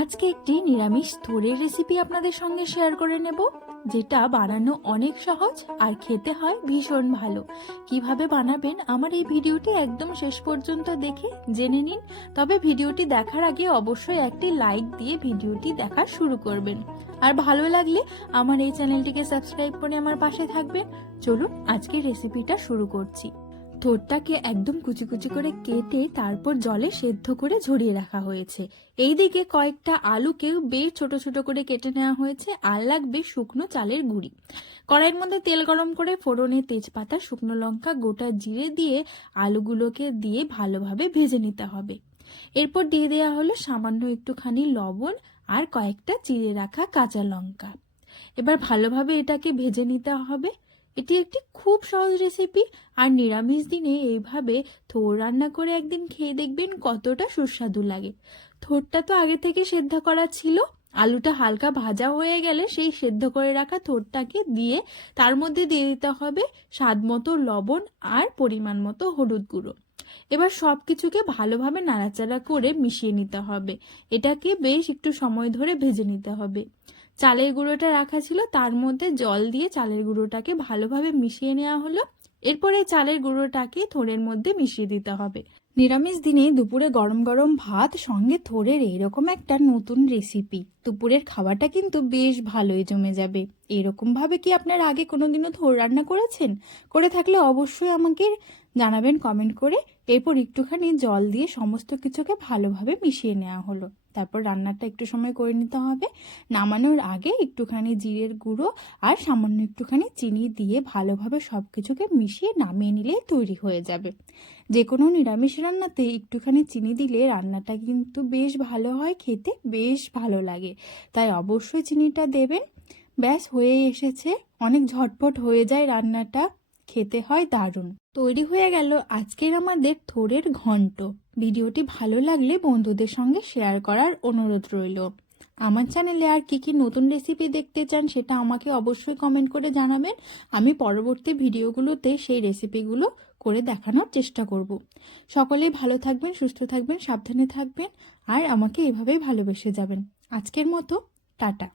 আজকে একটি নিরামিষ থোরের রেসিপি আপনাদের সঙ্গে শেয়ার করে নেব, যেটা বানানো অনেক সহজ আর খেতে হয় ভীষণ ভালো। কীভাবে বানাবেন আমার এই ভিডিওটি একদম শেষ পর্যন্ত দেখে জেনে নিন। তবে ভিডিওটি দেখার আগে অবশ্যই একটি লাইক দিয়ে ভিডিওটি দেখা শুরু করবেন। আর ভালো লাগলে আমার এই চ্যানেলটিকে সাবস্ক্রাইব করে আমার পাশে থাকবেন। চলুন আজকে রেসিপিটা শুরু করছি। থোরটাকে একদম কুচি কুচি করে কেটে তারপর জলে সেদ্ধ করে ঝরিয়ে রাখা হয়েছে। এইদিকে কয়েকটা আলুকেও বেশ ছোট ছোট করে কেটে নেওয়া হয়েছে আর লাগবে শুকনো চালের গুঁড়ি। কড়াইয়ের মধ্যে তেল গরম করে ফোড়নে তেজপাতা, শুকনো লঙ্কা, গোটা জিরে দিয়ে আলুগুলোকে দিয়ে ভালোভাবে ভেজে নিতে হবে। এরপর দিয়ে দেওয়া হলো সামান্য একটুখানি লবণ আর কয়েকটা চিড়ে রাখা কাঁচা লঙ্কা। এবার ভালোভাবে এটাকে ভেজে নিতে হবে। এটি একটি খুব সহজ রেসিপি আর নিরামিষ দিনে এইভাবে থোর রান্না করে একদিন খেয়ে দেখবেন কতটা সুস্বাদু লাগে। থোরটা তো আগে থেকে সেদ্ধ করা ছিল, আলুটা হালকা ভাজা হয়ে গেলে সেই সেদ্ধ করে রাখা থোরটাকে দিয়ে তার মধ্যে দিয়ে দিতে হবে স্বাদ মতো লবণ আর পরিমাণ মতো হলুদ গুঁড়ো। এবার সব কিছুকে ভালোভাবে নাড়াচাড়া করে মিশিয়ে নিতে হবে। এটাকে বেশ একটু সময় ধরে ভেজে নিতে হবে। চালের গুঁড়োটা রাখা ছিল, তার মধ্যে জল দিয়ে চালের গুঁড়োটাকে ভালোভাবে মিশিয়ে নেওয়া হলো। এরপরে চালের গুঁড়োটাকে থোড়ের মধ্যে মিশিয়ে দিতে হবে। নিরামিষ দিনে দুপুরে গরম গরম ভাত সঙ্গে থোড়ের এইরকম একটা নতুন রেসিপি দুপুরের খাবারটা কিন্তু বেশ ভালোই জমে যাবে। এরকম ভাবে কি আপনার আগে কোনোদিনও থোর রান্না করেছেন? করে থাকলে অবশ্যই আমাকে জানাবেন কমেন্ট করে। এরপর একটুখানি জল দিয়ে সমস্ত কিছুকে ভালোভাবে মিশিয়ে নেওয়া হলো। তারপর রান্নাটা একটু সময় করে নিতে হবে। নামানোর আগে একটুখানি জিরের গুঁড়ো আর সামান্য একটুখানি চিনি দিয়ে ভালোভাবে সব কিছুকে মিশিয়ে নামিয়ে নিলে তৈরি হয়ে যাবে। যে কোনো নিরামিষ রান্নাতে একটুখানি চিনি দিলে রান্নাটা কিন্তু বেশ ভালো হয়, খেতে বেশ ভালো লাগে। তাই অবশ্যই চিনিটা দেবেন। ব্যাস, হয়ে এসেছে। অনেক ঝটপট হয়ে যায় রান্নাটা। খেতে হয় দারুণ। তৈরি হয়ে গেল আজকের আমাদের থোরের ঘন্ট। ভিডিওটি ভালো লাগলে বন্ধুদের সঙ্গে শেয়ার করার অনুরোধ রইল। আমার চ্যানেলে আর কি কি নতুন রেসিপি দেখতে চান সেটা আমাকে অবশ্যই কমেন্ট করে জানাবেন। আমি পরবর্তী ভিডিওগুলোতে সেই রেসিপিগুলো করে দেখানোর চেষ্টা করব। সকলেই ভালো থাকবেন, সুস্থ থাকবেন, সাবধানে থাকবেন আর আমাকে এভাবেই ভালোবেসে যাবেন। আজকের মতো, টাটা।